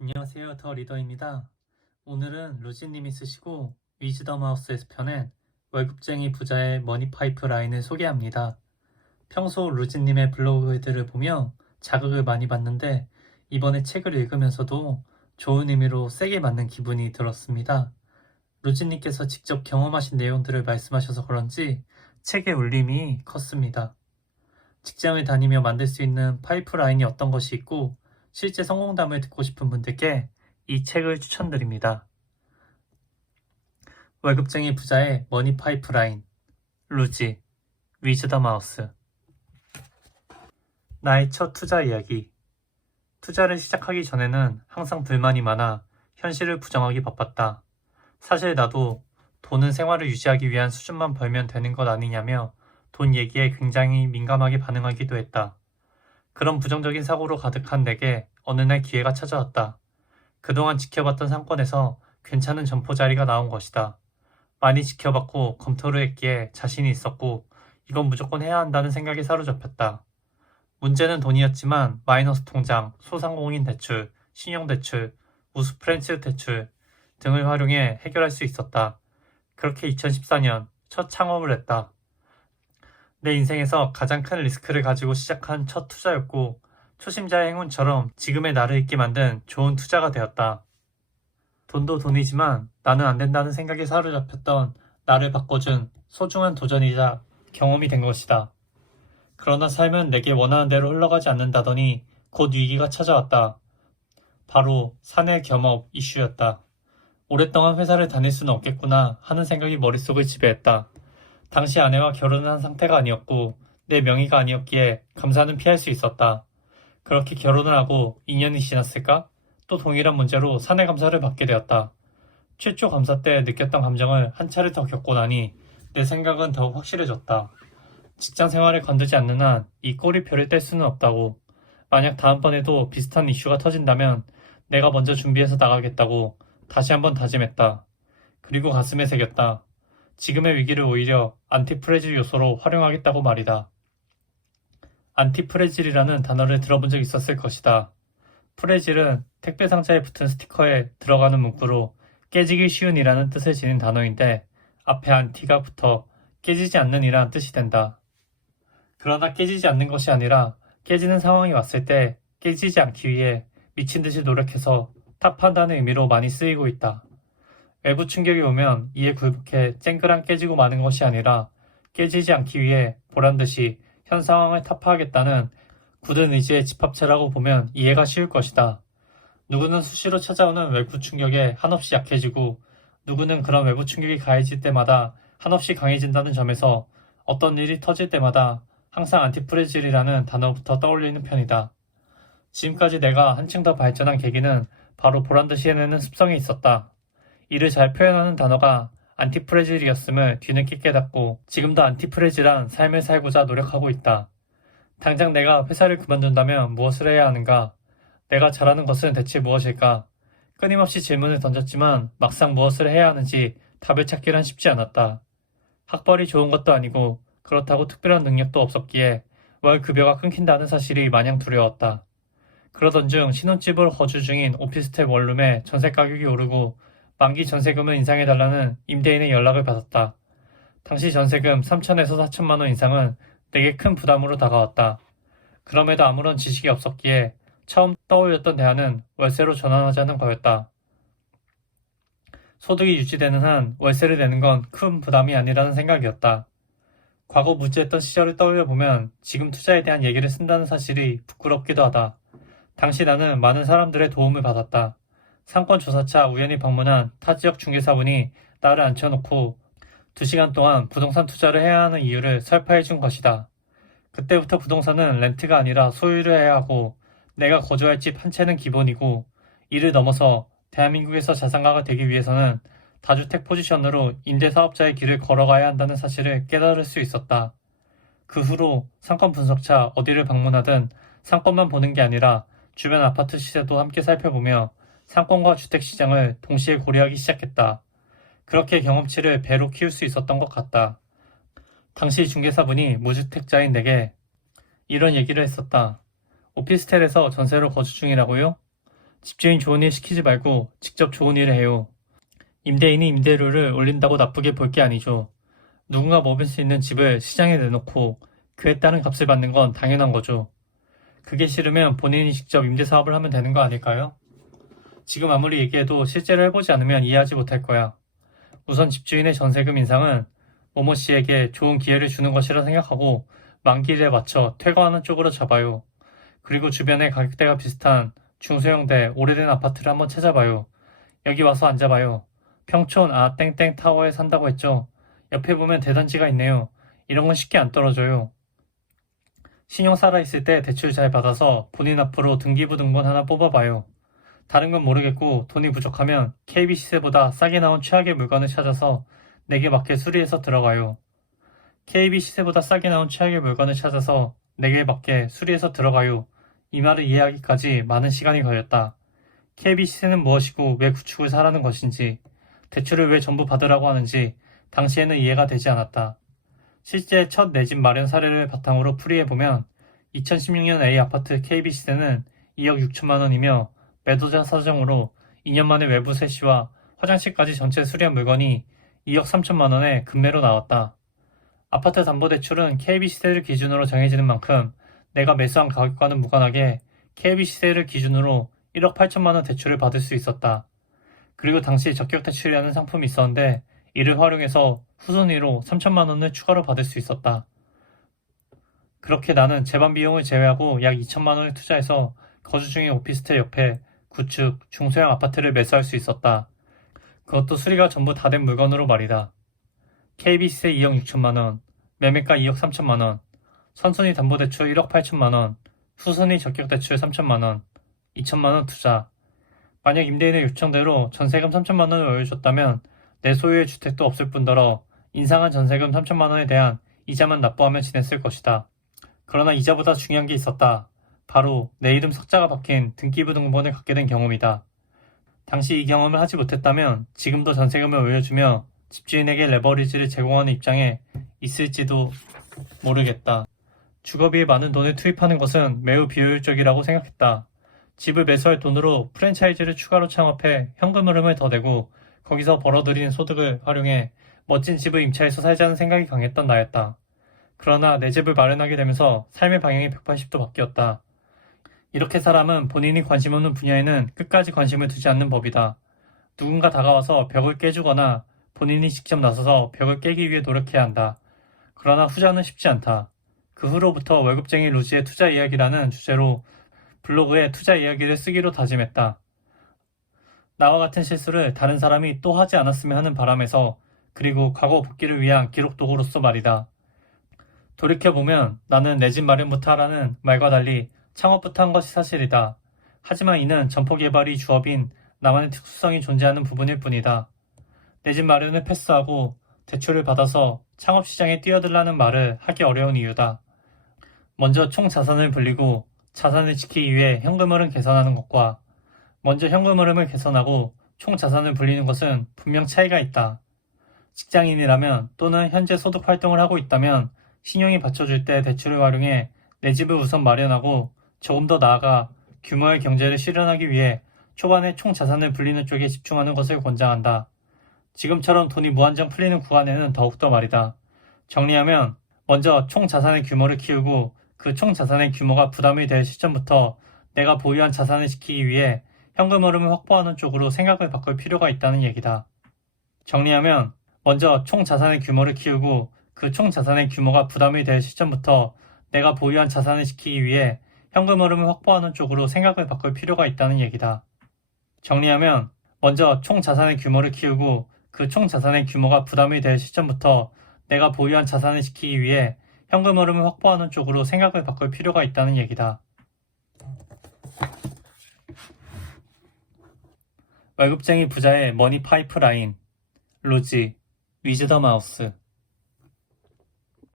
안녕하세요. 더 리더입니다. 오늘은 루지님이 쓰시고 위즈덤 하우스에서 펴낸 월급쟁이 부자의 머니 파이프라인을 소개합니다. 평소 루지님의 블로그들을 보며 자극을 많이 받는데 이번에 책을 읽으면서도 좋은 의미로 세게 맞는 기분이 들었습니다. 루지님께서 직접 경험하신 내용들을 말씀하셔서 그런지 책의 울림이 컸습니다. 직장을 다니며 만들 수 있는 파이프라인이 어떤 것이 있고 실제 성공담을 듣고 싶은 분들께 이 책을 추천드립니다. 월급쟁이 부자의 머니 파이프라인, 루지, 위즈덤 하우스. 나의 첫 투자 이야기. 투자를 시작하기 전에는 항상 불만이 많아 현실을 부정하기 바빴다. 사실 나도 돈은 생활을 유지하기 위한 수준만 벌면 되는 것 아니냐며 돈 얘기에 굉장히 민감하게 반응하기도 했다. 그런 부정적인 사고로 가득한 내게 어느 날 기회가 찾아왔다. 그동안 지켜봤던 상권에서 괜찮은 점포 자리가 나온 것이다. 많이 지켜봤고 검토를 했기에 자신이 있었고 이건 무조건 해야 한다는 생각에 사로잡혔다. 문제는 돈이었지만 마이너스 통장, 소상공인 대출, 신용대출, 우수 프랜차이즈 대출 등을 활용해 해결할 수 있었다. 그렇게 2014년 첫 창업을 했다. 내 인생에서 가장 큰 리스크를 가지고 시작한 첫 투자였고 초심자의 행운처럼 지금의 나를 있게 만든 좋은 투자가 되었다. 돈도 돈이지만 나는 안 된다는 생각에 사로잡혔던 나를 바꿔준 소중한 도전이자 경험이 된 것이다. 그러나 삶은 내게 원하는 대로 흘러가지 않는다더니 곧 위기가 찾아왔다. 바로 사내 겸업 이슈였다. 오랫동안 회사를 다닐 수는 없겠구나 하는 생각이 머릿속을 지배했다. 당시 아내와 결혼을 한 상태가 아니었고 내 명의가 아니었기에 감사는 피할 수 있었다. 그렇게 결혼을 하고 2년이 지났을까? 또 동일한 문제로 사내 감사를 받게 되었다. 최초 감사 때 느꼈던 감정을 한 차례 더 겪고 나니 내 생각은 더욱 확실해졌다. 직장 생활을 건드지 않는 한 이 꼬리표를 뗄 수는 없다고. 만약 다음번에도 비슷한 이슈가 터진다면 내가 먼저 준비해서 나가겠다고 다시 한번 다짐했다. 그리고 가슴에 새겼다. 지금의 위기를 오히려 안티프레질 요소로 활용하겠다고 말이다. 안티프레질이라는 단어를 들어본 적 있었을 것이다. 프레질은 택배 상자에 붙은 스티커에 들어가는 문구로 깨지기 쉬운 이라는 뜻을 지닌 단어인데 앞에 안티가 붙어 깨지지 않는 이라는 뜻이 된다. 그러나 깨지지 않는 것이 아니라 깨지는 상황이 왔을 때 깨지지 않기 위해 미친 듯이 노력해서 탑한다는 의미로 많이 쓰이고 있다. 외부 충격이 오면 이에 굴복해 쨍그랑 깨지고 마는 것이 아니라 깨지지 않기 위해 보란듯이 현 상황을 타파하겠다는 굳은 의지의 집합체라고 보면 이해가 쉬울 것이다. 누구는 수시로 찾아오는 외부 충격에 한없이 약해지고 누구는 그런 외부 충격이 가해질 때마다 한없이 강해진다는 점에서 어떤 일이 터질 때마다 항상 안티프레질이라는 단어부터 떠올리는 편이다. 지금까지 내가 한층 더 발전한 계기는 바로 보란듯이 해내는 습성이 있었다. 이를 잘 표현하는 단어가 안티프레질이었음을 뒤늦게 깨닫고 지금도 안티프레질한 삶을 살고자 노력하고 있다. 당장 내가 회사를 그만둔다면 무엇을 해야 하는가? 내가 잘하는 것은 대체 무엇일까? 끊임없이 질문을 던졌지만 막상 무엇을 해야 하는지 답을 찾기란 쉽지 않았다. 학벌이 좋은 것도 아니고 그렇다고 특별한 능력도 없었기에 월 급여가 끊긴다는 사실이 마냥 두려웠다. 그러던 중 신혼집으로 거주 중인 오피스텔 원룸의 전세 가격이 오르고 만기 전세금을 인상해달라는 임대인의 연락을 받았다. 당시 전세금 3천에서 4천만 원 인상은 내게 큰 부담으로 다가왔다. 그럼에도 아무런 지식이 없었기에 처음 떠올렸던 대안은 월세로 전환하자는 거였다. 소득이 유지되는 한 월세를 내는 건 큰 부담이 아니라는 생각이었다. 과거 무지했던 시절을 떠올려보면 지금 투자에 대한 얘기를 쓴다는 사실이 부끄럽기도 하다. 당시 나는 많은 사람들의 도움을 받았다. 상권조사차 우연히 방문한 타 지역 중개사분이 나를 앉혀놓고 2시간 동안 부동산 투자를 해야 하는 이유를 설파해 준 것이다. 그때부터 부동산은 렌트가 아니라 소유를 해야 하고 내가 거주할 집 한 채는 기본이고 이를 넘어서 대한민국에서 자산가가 되기 위해서는 다주택 포지션으로 임대사업자의 길을 걸어가야 한다는 사실을 깨달을 수 있었다. 그 후로 상권 분석차 어디를 방문하든 상권만 보는 게 아니라 주변 아파트 시세도 함께 살펴보며 상권과 주택시장을 동시에 고려하기 시작했다. 그렇게 경험치를 배로 키울 수 있었던 것 같다. 당시 중개사분이 무주택자인 내게 이런 얘기를 했었다. 오피스텔에서 전세로 거주 중이라고요? 집주인 좋은 일 시키지 말고 직접 좋은 일을 해요. 임대인이 임대료를 올린다고 나쁘게 볼 게 아니죠. 누군가 머물 수 있는 집을 시장에 내놓고 그에 따른 값을 받는 건 당연한 거죠. 그게 싫으면 본인이 직접 임대사업을 하면 되는 거 아닐까요? 지금 아무리 얘기해도 실제로 해보지 않으면 이해하지 못할 거야. 우선 집주인의 전세금 인상은 모모 씨에게 좋은 기회를 주는 것이라 생각하고 만기일에 맞춰 퇴거하는 쪽으로 잡아요. 그리고 주변에 가격대가 비슷한 중소형대 오래된 아파트를 한번 찾아봐요. 여기 와서 앉아봐요. 평촌 땡땡 타워에 산다고 했죠. 옆에 보면 대단지가 있네요. 이런 건 쉽게 안 떨어져요. 신용 살아있을 때 대출 잘 받아서 본인 앞으로 등기부등본 하나 뽑아봐요. 다른 건 모르겠고 돈이 부족하면 KB 시세보다 싸게 나온 최악의 물건을 찾아서 내게 맞게 수리해서 들어가요. KB 시세보다 싸게 나온 최악의 물건을 찾아서 내게 맞게 수리해서 들어가요. 이 말을 이해하기까지 많은 시간이 걸렸다. KB 시세는 무엇이고 왜 구축을 사라는 것인지, 대출을 왜 전부 받으라고 하는지 당시에는 이해가 되지 않았다. 실제 첫 내 집 마련 사례를 바탕으로 풀이해보면 2016년 A 아파트 KB 시세는 2억 6천만 원이며 매도자 사정으로 2년 만에 외부 세시와 화장실까지 전체 수리한 물건이 2억 3천만 원에 급매로 나왔다. 아파트 담보대출은 KB 시세를 기준으로 정해지는 만큼 내가 매수한 가격과는 무관하게 KB 시세를 기준으로 1억 8천만 원 대출을 받을 수 있었다. 그리고 당시 적격대출이라는 상품이 있었는데 이를 활용해서 후순위로 3천만 원을 추가로 받을 수 있었다. 그렇게 나는 재반 비용을 제외하고 약 2천만 원을 투자해서 거주 중인 오피스텔 옆에 구축, 중소형 아파트를 매수할 수 있었다. 그것도 수리가 전부 다 된 물건으로 말이다. KB 시세 2억 6천만 원, 매매가 2억 3천만 원, 선순위 담보대출 1억 8천만 원, 후순위 적격대출 3천만 원, 2천만 원 투자. 만약 임대인의 요청대로 전세금 3천만 원을 올려줬다면 내 소유의 주택도 없을 뿐더러 인상한 전세금 3천만 원에 대한 이자만 납부하며 지냈을 것이다. 그러나 이자보다 중요한 게 있었다. 바로 내 이름 석자가 박힌 등기부등본을 갖게 된 경험이다. 당시 이 경험을 하지 못했다면 지금도 전세금을 올려주며 집주인에게 레버리지를 제공하는 입장에 있을지도 모르겠다. 주거비에 많은 돈을 투입하는 것은 매우 비효율적이라고 생각했다. 집을 매수할 돈으로 프랜차이즈를 추가로 창업해 현금 흐름을 더 내고 거기서 벌어들이는 소득을 활용해 멋진 집을 임차해서 살자는 생각이 강했던 나였다. 그러나 내 집을 마련하게 되면서 삶의 방향이 180도 바뀌었다. 이렇게 사람은 본인이 관심 없는 분야에는 끝까지 관심을 두지 않는 법이다. 누군가 다가와서 벽을 깨주거나 본인이 직접 나서서 벽을 깨기 위해 노력해야 한다. 그러나 후자는 쉽지 않다. 그 후로부터 월급쟁이 루지의 투자 이야기라는 주제로 블로그에 투자 이야기를 쓰기로 다짐했다. 나와 같은 실수를 다른 사람이 또 하지 않았으면 하는 바람에서 그리고 과거 복귀를 위한 기록 도구로서 말이다. 돌이켜보면 나는 내 집 마련부터 하라는 말과 달리 창업부터 한 것이 사실이다. 하지만 이는 점포개발이 주업인 나만의 특수성이 존재하는 부분일 뿐이다. 내 집 마련을 패스하고 대출을 받아서 창업시장에 뛰어들라는 말을 하기 어려운 이유다. 먼저 총 자산을 불리고 자산을 지키기 위해 현금 흐름 계산하는 것과 먼저 현금 흐름을 계산하고 총 자산을 불리는 것은 분명 차이가 있다. 직장인이라면 또는 현재 소득 활동을 하고 있다면 신용이 받쳐줄 때 대출을 활용해 내 집을 우선 마련하고 조금 더 나아가 규모의 경제를 실현하기 위해 초반에 총 자산을 불리는 쪽에 집중하는 것을 권장한다. 지금처럼 돈이 무한정 풀리는 구간에는 더욱더 말이다. 정리하면 먼저 총 자산의 규모를 키우고 그 총 자산의 규모가 부담이 될 시점부터 내가 보유한 자산을 지키기 위해 현금 흐름을 확보하는 쪽으로 생각을 바꿀 필요가 있다는 얘기다. 정리하면 먼저 총 자산의 규모를 키우고 그 총 자산의 규모가 부담이 될 시점부터 내가 보유한 자산을 지키기 위해 현금 흐름을 확보하는 쪽으로 생각을 바꿀 필요가 있다는 얘기다. 정리하면 먼저 총 자산의 규모를 키우고 그 총 자산의 규모가 부담이 될 시점부터 내가 보유한 자산을 지키기 위해 현금 흐름을 확보하는 쪽으로 생각을 바꿀 필요가 있다는 얘기다. 월급쟁이 부자의 머니 파이프라인. 로지 위즈덤 하우스.